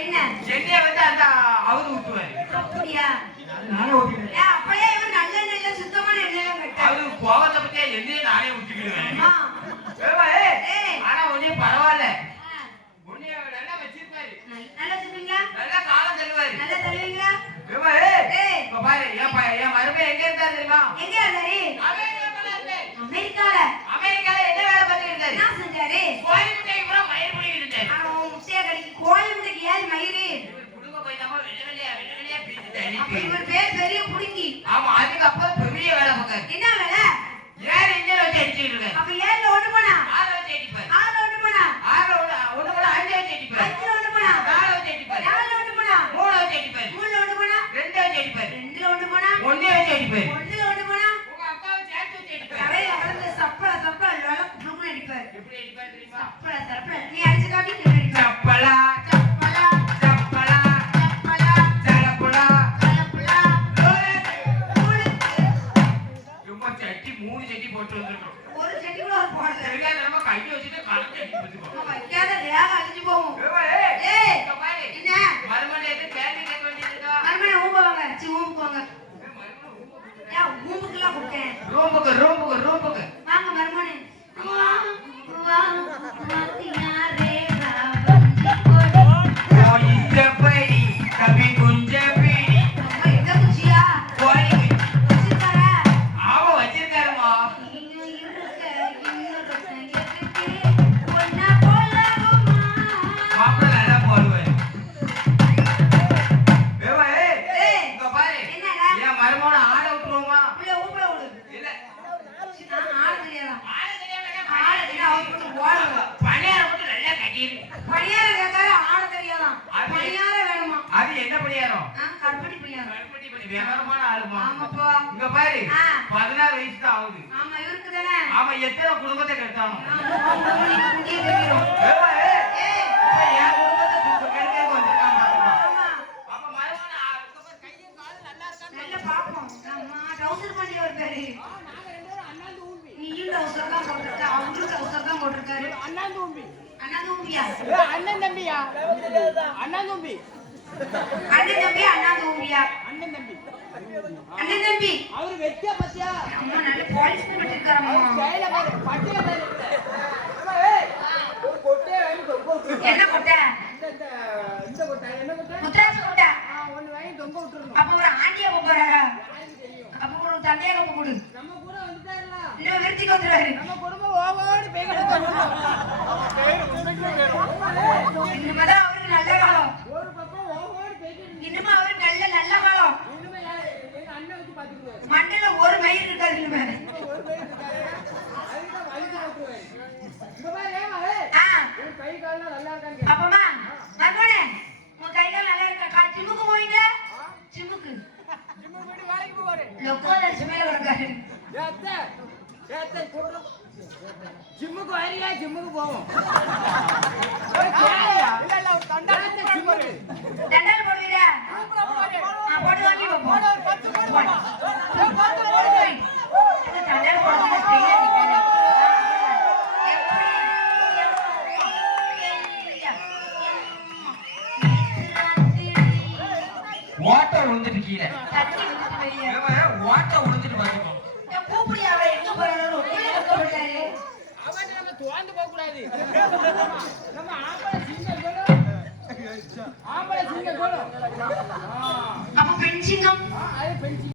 என்ன எண்ணெய் வந்து அந்த அவரு ஊத்துவாரு. அப்படியா? நானே ஊத்திக்கிறேன். அப்படியே இவன் நல்ல நல்ல சுத்தமான எண்ணெய் கட்ட அது கோவத்தை பத்தியா எண்ணெயை நானே ஊத்திக்கிடுவேன். ஆனா ஒண்ணே பரவாயில்ல. ஒண்ணே நல்லா வச்சிருப்பாரு. நல்லா சொல்லுவீங்களா? நல்லா காலம் தள்ளுவாரு. நல்லா தருவீங்களா? இப்ப பாரு என் மருமகன் எங்க இருந்தாரு தெரியுமா? எங்க இருந்தாரு? அமெரிக்கால. அமெரிக்கால என்ன வேலை பார்த்துட்டு இருந்தாரு? என்ன செஞ்சாரு? கோயில் முட்டைக்கு பூரா மயிர் பிடிக்கிட்டு இருந்தாரு. அவன் முட்டைய கடிக்கு கோயில் முட்டைக்கு ஏன் மயிறு? குடும்ப போய்தாமா வெள்ளவெள்ளையா பிடிச்சிட்டு இவர் பேர் பெரிய புடுங்கி. ஆமா, அதுக்கப்புறம் பெரிய வேலை பார்க்காரு. என்ன வேலை? ஏன் இன்ஜின் வச்சு அடிச்சுட்டு இருக்காரு. அப்ப ஏன்ல ஒண்ணு போனா? ஆளை வச்சு அடிப்பாரு. ஆறுல ஒண்ணு போனா? ஆறுல ஒண்ணு போனா அஞ்சு வச்சு அடிப்பாரு. அஞ்சுல ஒண்ணு போனா? நாலு வச்சு அடிப்பாரு. நாலுல ஒண்ணு போனா? மூணு வச்சு அடிப்பாரு. மூணுல ஒண்ணு போனா? ரெண்டு வச்சு அடிப்பாரு. ரெண்டுல ஒண்ணு போனா? ஒண்ணே வச்சு அடிப்பாரு. ஒண்ணுல ஒண்ணு போனா? உங்க அக்காவை சேர்த்து வச்சு அடிப்பாரு. தலையில வளர்ந்து சப்பள சப்பள லொல புடுங்க அடிப்பாரு. எப்படி அடிப்பாரு தெரியுமா? சப்பள சப்பள நீ அடிச்சு காட்டி நீ அடிப்பாரு. சப்பலா சப்பளா சப்பலா சப்பளா சலப்புலா கலப்புலா சும்மா சட்டி 3 சட்டி போட்டு வந்துருக்கோம். ஒரு செடி கூட அவர் போடல. தெரியாத நம்ம கையை வச்சுட்டு கலந்து அடி வச்சுக்கோ. நம்ம வைக்காத வேக அழிஞ்சு போகும். ஏய் இங்க பாரு. என்ன? மறுமணிக்கு கேள்வி கேட்க வேண்டியதுடா. மறுமணி ஊம்புவாங்க. ஊம்புவாங்க. ஊம்புக்கெல்லாம் கொடுக்கேன். ரூமுக்கு வாங்க மறுமணி. யாரே இந்த பைடி கபி குஞ்ச பீடி எங்க குச்சியா? கோழி குச்சிக்கார. ஆமா வச்சிருக்காருமா. இன்னும் இருக்க ஒன்னா போலாகுமா? மாப்பிள்ள நல்லா போடுவேன். இங்க பாரு. என்னடா? என் மருமகனை ஆட விட்டுருவோமா? உள்ள ஊம்பல விடு. இல்ல ஆட தெரியாதா? ஆட தெரியாம ஆட தெரியாத அவர் போட்டு ஓடுங்க. பணியாரம் மட்டும் நல்லா கட்டிடு. பணியாரம் கேட்காரு ஆட தெரியாதான். பணியாரம் வேணுமா? அது என்ன பணியாரம்? கற்பட்டி பணியாரம். கருப்பட்டி பண்ணி விவரமான ஆளுமா. ஆமாப்பா. இங்க பாரு. ஆ. 16 வயசு தான் ஆகுது. ஆமா இவருக்கு தானே. ஆமா, எத்தனை குடும்பத்தை கெடுத்தானோ. குட்டியே தெரியும். ஏய். இப்ப என் குடும்பத்தை கெடுக்க வந்திருக்கான் பாருங்க. ஆமா. அப்ப மருமகனை கையும் காலும் நல்லா இருக்கான்னு நல்ல பாப்போம். அம்மா டவுசர் பண்ணி ஒரு பேரு. நீயும் டவுசர் தான் போட்டிருக்க. அவரும் டவுசர் தான் போட்டிருக்காரு. அண்ணன் தம்பி அண்ணன் தூம்பியா? அண்ணன் தம்பியா? அண்ணன் தம்பி அண்ணன் தம்பி அண்ணன் தூம்பியா? அண்ணன் தம்பி அண்ணன் தம்பி. அவரு வெட்டியா பத்தியா? அம்மா நல்ல பாலிஷ் பண்ணிருக்காரம்மா. கையில பாரு பட்டியா பாரு. ஒரு கொட்டை வாங்கி தொங்க விட்டுரு. என்ன கொட்டை? இந்த கொட்டை என்ன கொட்டை? முத்ராசு கொட்டை. ஒன்னு வாங்கி தொங்க விட்டுறணும். அப்ப ஒரு ஆண்டியா போறாரா? அப்ப ஒரு தந்தையா கப்பு கொடு. நம்ம கூட வந்துட்டாருல. இன்னும் விருத்திக்கு வந்துறாரு. நம்ம குடும்பம் ஓவோடு பேய்கிட்டு இனிமேதான் அவருக்கு நல்ல காலம். ஒரு பக்கம் ஓவோடு பேய்கிட்டு இனிமே அவருக்கு நல்ல காலம். இனிமே எங்க அண்ணன் வச்சு பாத்துக்குவாரு. மண்டல ஒரு மயிர் இருக்காது இனிமே. ஒரு பேய் இருக்காரு. அதுதான் வலிக்கு போட்டுருவாரு. இங்க பாரு ஏமா உன் கை கால்லாம் நல்லா இருக்கான்னு அப்பமா மகனே உன் கை கால் நல்லா இருக்கா? ஜிம்முக்கு போவீங்களா? ஜிம்முக்கு போயிட்டு வேலைக்கு போவாரு. லொக்கோதரிசி மேல கிடக்காரு. ஜிம்முக்கு வரியா? ஜிம்முக்கு போவோம். தண்டால் போடுவீரா? போட்டு வாங்கி வைப்போம். தண்டால் போடுறது ஓட்ட விழுந்துட்டு கீழே. தட்டி விட்டுட்டு வெளியே. ஓட்ட விழுந்துட்டு பாத்துக்கோ. கூப்பிடி அவரை எங்க போறாரு? கஷ்டப்பட்டாரு. அவன் நம்ம துவாந்து போக கூடாது. நம்ம ஆம்பளை சிங்க கோலம். அப்ப பெண் சிங்கம் அது பெண்